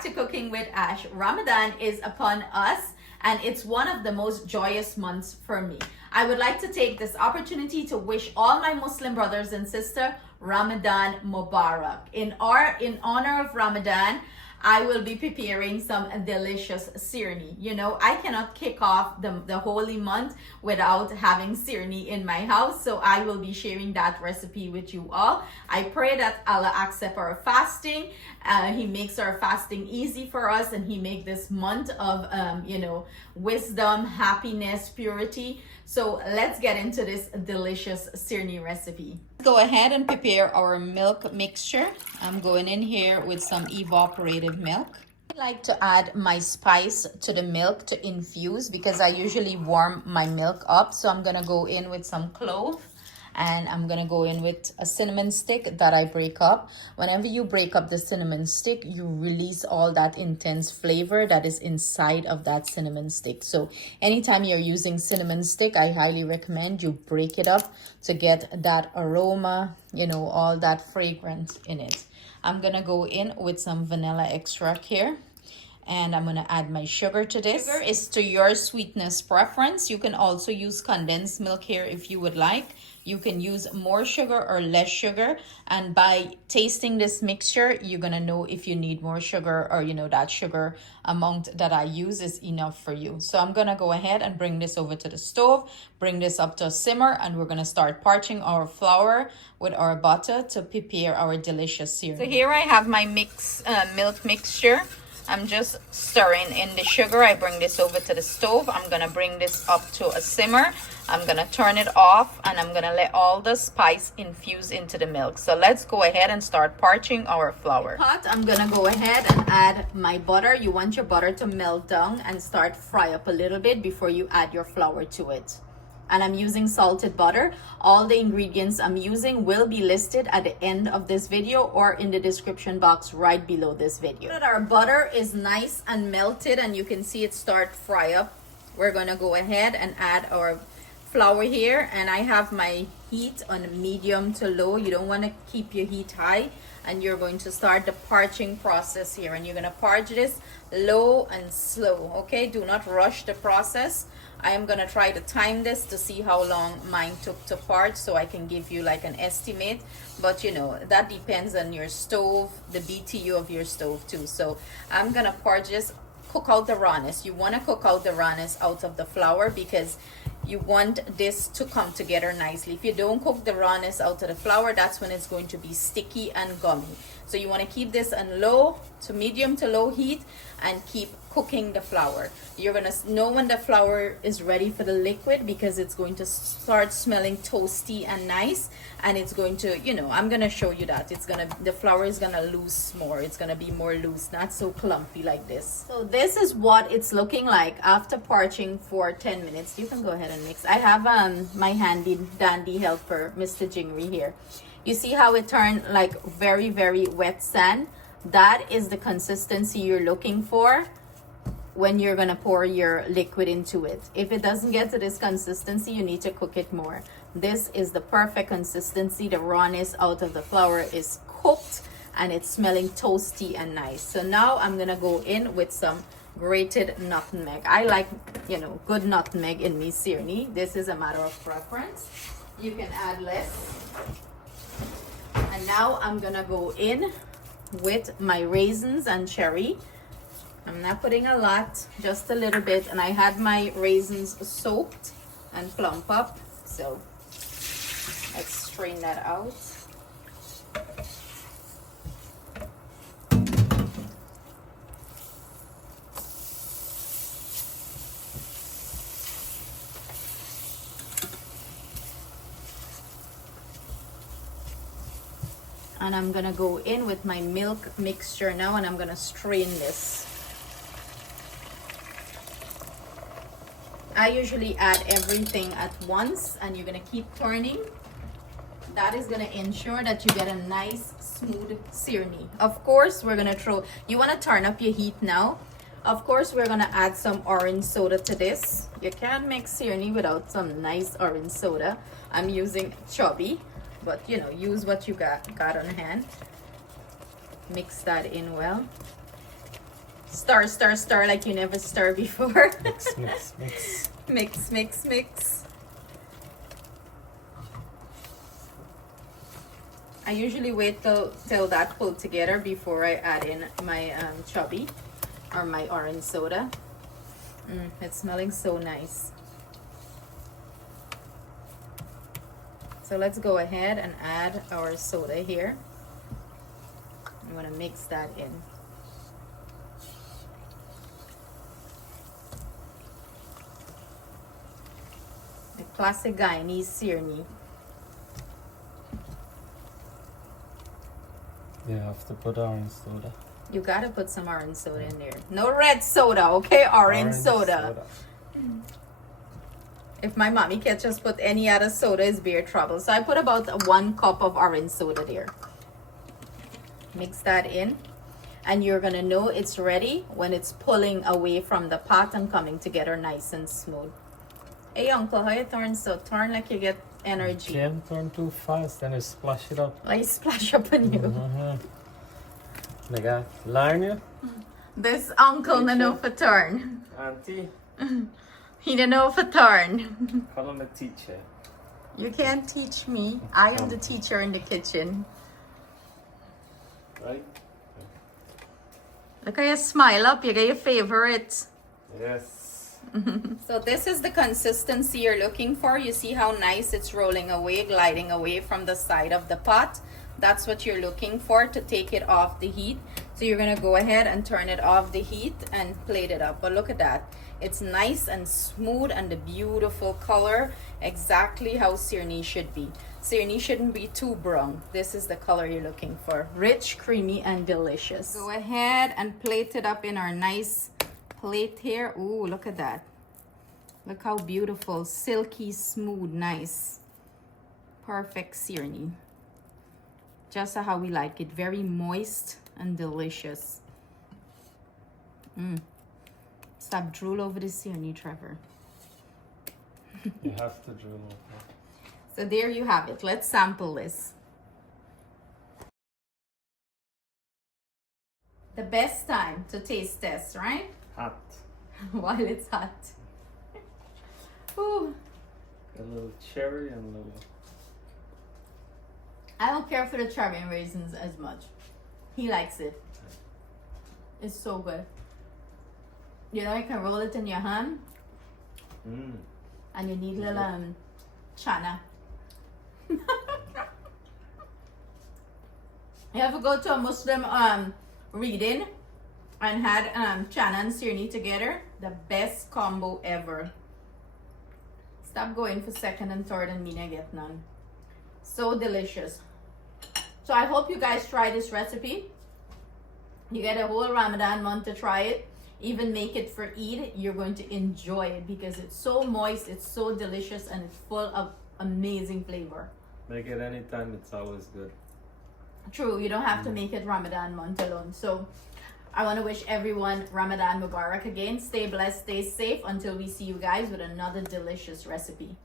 back to Cooking with Ash. Ramadan is upon us and it's one of the most joyous months for me. I would like to take this opportunity to wish all my Muslim brothers and sisters Ramadan Mubarak. In honor of Ramadan, I will be preparing some delicious syrnee. You know, I cannot kick off the holy month without having syrnee in my house. So I will be sharing that recipe with you all. I pray that Allah accept our fasting. He makes our fasting easy for us, and He make this month of, wisdom, happiness, purity. So let's get into this delicious syrnee recipe. Go ahead and prepare our milk mixture. I'm going in here with some evaporated milk. I like to add my spice to the milk to infuse because I usually warm my milk up. So I'm gonna go in with some clove, and I'm gonna go in with a cinnamon stick that I break up. Whenever you break up the cinnamon stick, you release all that intense flavor that is inside of that cinnamon stick. So anytime you're using cinnamon stick, I highly recommend you break it up to get that aroma, all that fragrance in it. I'm gonna go in with some vanilla extract here, and I'm gonna add my sugar to this. Sugar is to your sweetness preference. You can also use condensed milk here if you would like. You can use more sugar or less sugar, and by tasting this mixture, you're gonna know if you need more sugar or that sugar amount that I use is enough for you. So I'm gonna go ahead and bring this over to the stove, bring this up to a simmer, and we're gonna start parching our flour with our butter to prepare our delicious syrnee. So here I have my milk mixture. I'm just stirring in the sugar. I bring this over to the stove. I'm gonna bring this up to a simmer. I'm gonna turn it off, and I'm gonna let all the spice infuse into the milk. So let's go ahead and start parching our flour. Pot, I'm gonna go ahead and add my butter. You want your butter to melt down and start fry up a little bit before you add your flour to it. And I'm using salted butter. All the ingredients I'm using will be listed at the end of this video or in the description box right below this video. Now that our butter is nice and melted and you can see it start fry up, we're gonna go ahead and add our flour here, and I have my heat on medium to low. You don't want to keep your heat high, and you're going to start the parching process here, and you're going to parch this low and slow. Okay, do not rush the process. I am going to try to time this to see how long mine took to parch, so I can give you like an estimate, but that depends on your stove, the BTU of your stove too. So I'm going to parch this. Cook out the rawness. You want to cook out the rawness out of the flour because you want this to come together nicely. If you don't cook the rawness out of the flour, that's when it's going to be sticky and gummy. So you want to keep this on low to medium to low heat and keep cooking the flour. You're going to know when the flour is ready for the liquid because it's going to start smelling toasty and nice, and it's going to, I'm going to show you that. The flour is going to loose more. It's going to be more loose, not so clumpy like this. So this is what it's looking like after parching for 10 minutes. You can go ahead and mix. I have my handy dandy helper, Mr. Jingri here. You see how it turned like very, very wet sand? That is the consistency you're looking for when you're gonna pour your liquid into it. If it doesn't get to this consistency, you need to cook it more. This is the perfect consistency. The rawness out of the flour is cooked and it's smelling toasty and nice. So now I'm gonna go in with some grated nutmeg. I like, good nutmeg in me syrnee. This is a matter of preference. You can add less. And now I'm gonna go in with my raisins and cherry. I'm not putting a lot, just a little bit, and I had my raisins soaked and plump up, so let's strain that out. And I'm gonna go in with my milk mixture now, and I'm gonna strain this. I usually add everything at once, and you're gonna keep turning. That is gonna ensure that you get a nice smooth syrnee. Of course, we're gonna you wanna turn up your heat now. Of course, we're gonna add some orange soda to this. You can't make syrnee without some nice orange soda. I'm using Chubby, but use what you got on hand. Mix that in well. Stir, stir, stir like you never stirred before. Mix, mix, mix. Mix, mix, mix. I usually wait till that pulled together before I add in my chubby or my orange soda. It's smelling so nice. So let's go ahead and add our soda here. I'm gonna mix that in. The classic Guyanese Sirnee. You have to put orange soda. You gotta put some orange soda in there. No red soda, okay? Orange soda. If my mommy can just put any other soda, it's beer trouble. So I put about 1 cup of orange soda there. Mix that in. And you're gonna know it's ready when it's pulling away from the pot and coming together nice and smooth. Hey uncle, how you turn so? Turn like you get energy. You can't turn too fast, then you splash it up. Like splash up on you. Nigga, learn you? This uncle no know for turn. Auntie, He don't know for turn. call him a teacher. You can't teach me. I am the teacher in the kitchen. Right? Look how you smile up. You get your favorite. Yes. So this is the consistency you're looking for. You see how nice it's rolling away, gliding away from the side of the pot. That's what you're looking for to take it off the heat. So you're gonna go ahead and turn it off the heat and plate it up. But look at that. It's nice and smooth and the beautiful color, exactly how Sirnee should be. Sirnee shouldn't be too brown. This is the color you're looking for. Rich, creamy, and delicious. Go ahead and plate it up in our nice plate here. Ooh, look at that. Look how beautiful, silky, smooth, nice. Perfect Sirnee. Just how we like it. Very moist and delicious. Stop drool over the Sirnee, Trevor. You have to drill over. So there you have it. Let's sample this. The best time to taste test, right? Hot. While it's hot. Ooh. A little cherry and a little... I don't care for the cherry and raisins as much. He likes it. It's so good. You know, you can roll it in your hand. And you need a little chana. You ever go to a Muslim reading and had chana and Sirnee together? The best combo ever. Stop going for second and third and me not get none. So delicious. So I hope you guys try this recipe. You get a whole Ramadan month to try it. Even make it for Eid. You're going to enjoy it because it's so moist, it's so delicious, and it's full of amazing flavor. Make it anytime, it's always good. True, you don't have to make it Ramadan month alone. So I want to wish everyone Ramadan Mubarak again. Stay blessed, stay safe until we see you guys with another delicious recipe.